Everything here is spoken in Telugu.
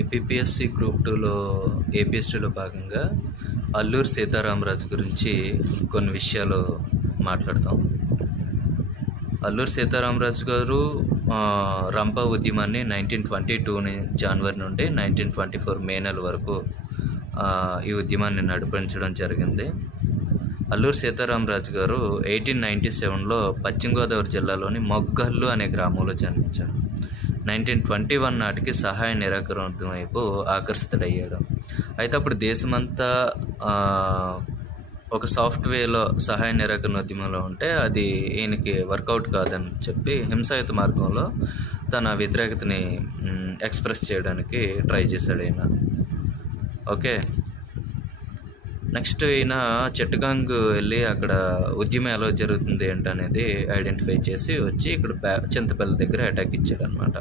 ఏపీపీఎస్సి గ్రూప్ 2లో ఏపీఎస్టీలో భాగంగా అల్లూరి సీతారామరాజు గురించి కొన్ని విషయాలు మాట్లాడతాం. అల్లూరి సీతారామరాజు గారు రంపా ఉద్యమాన్ని 1922 జనవరి నుండి 1924 మే నెల వరకు ఈ ఉద్యమాన్ని నడిపించడం జరిగింది. అల్లూరి సీతారామరాజు గారు 1897లో పశ్చిమ గోదావరి జిల్లాలోని మొగ్గల్లు అనే గ్రామంలో జన్మించారు. 1921 నాటికి సహాయ నిరాకరణ వైపు ఆకర్షితుడయ్యాడు. అయితే అప్పుడు దేశమంతా ఒక సాఫ్ట్వేర్లో సహాయ నిరాకరణ ఉద్యమంలో ఉంటే అది ఈయనకి వర్కౌట్ కాదని చెప్పి హింసాయుత మార్గంలో తన వ్యతిరేకతని ఎక్స్ప్రెస్ చేయడానికి ట్రై చేశాడు ఈయన. ఓకే, నెక్స్ట్ ఈయన చిట్టగాంగ్ వెళ్ళి అక్కడ ఉద్యమం ఎలా జరుగుతుంది ఏంటనేది ఐడెంటిఫై చేసి వచ్చి ఇక్కడ చింతపల్లి దగ్గర అటాక్ ఇచ్చాడు అనమాట.